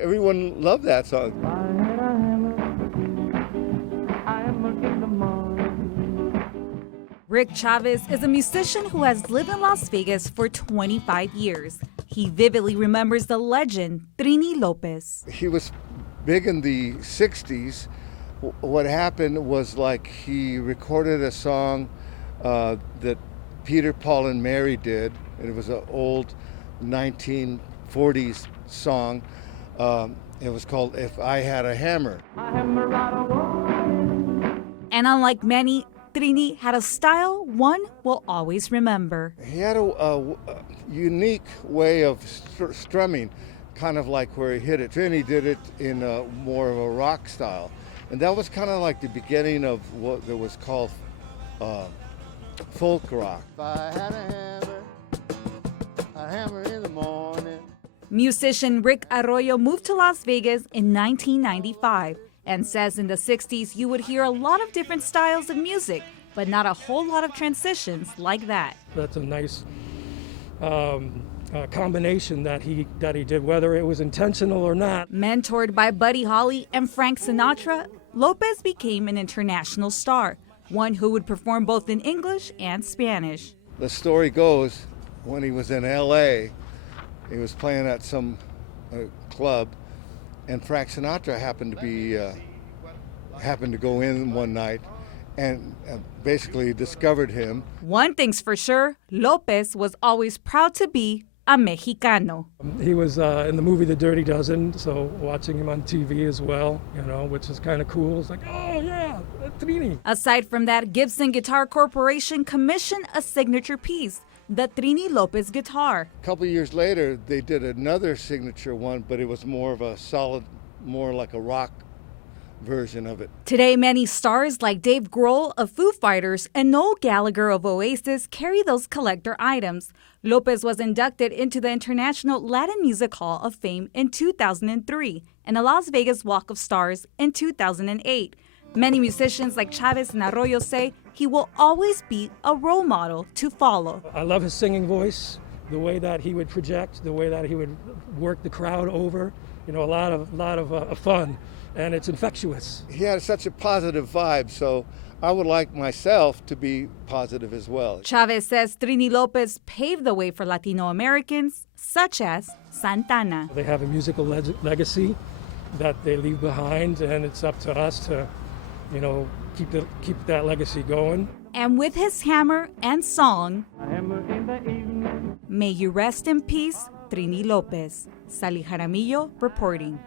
Everyone loved that song. Rick Chavez is a musician who has lived in Las Vegas for 25 years. He vividly remembers the legend Trini Lopez. He was big in the 60s. What happened was like he recorded a song that Peter, Paul, and Mary did. It was an old 1940s song. It was called If I Had a Hammer. And unlike many, Trini had a style one will always remember. He had a unique way of strumming, kind of like where he hit it. Trini did it in more of a rock style. And that was kind of like the beginning of what that was called folk rock. If I had a hammer in the morning. Musician Rick Arroyo moved to Las Vegas in 1995 and says in the 60s you would hear a lot of different styles of music, but not a whole lot of transitions like that. That's a nice combination that he did, whether it was intentional or not. Mentored by Buddy Holly and Frank Sinatra, Lopez became an international star, one who would perform both in English and Spanish. The story goes, when he was in L.A., he was playing at some club, and Frank Sinatra happened to go in one night and basically discovered him. One thing's for sure, Lopez was always proud to be a Mexicano. He was in the movie The Dirty Dozen, so watching him on TV as well, which is kind of cool. It's like, oh yeah, Trini. Aside from that, Gibson Guitar Corporation commissioned a signature piece, the Trini Lopez guitar. A couple years later, they did another signature one, but it was more of a solid, more like a rock version of it. Today, many stars like Dave Grohl of Foo Fighters and Noel Gallagher of Oasis carry those collector items. Lopez was inducted into the International Latin Music Hall of Fame in 2003 and the Las Vegas Walk of Stars in 2008. Many musicians like Chavez and Arroyo say he will always be a role model to follow. I love his singing voice, the way that he would project, the way that he would work the crowd over. A lot of fun, and it's infectious. He had such a positive vibe, so I would like myself to be positive as well. Chavez says Trini Lopez paved the way for Latino Americans, such as Santana. They have a musical legacy that they leave behind, and it's up to us to, keep that legacy going. And with his hammer and song, may you rest in peace, Trini Lopez. Sally Jaramillo reporting.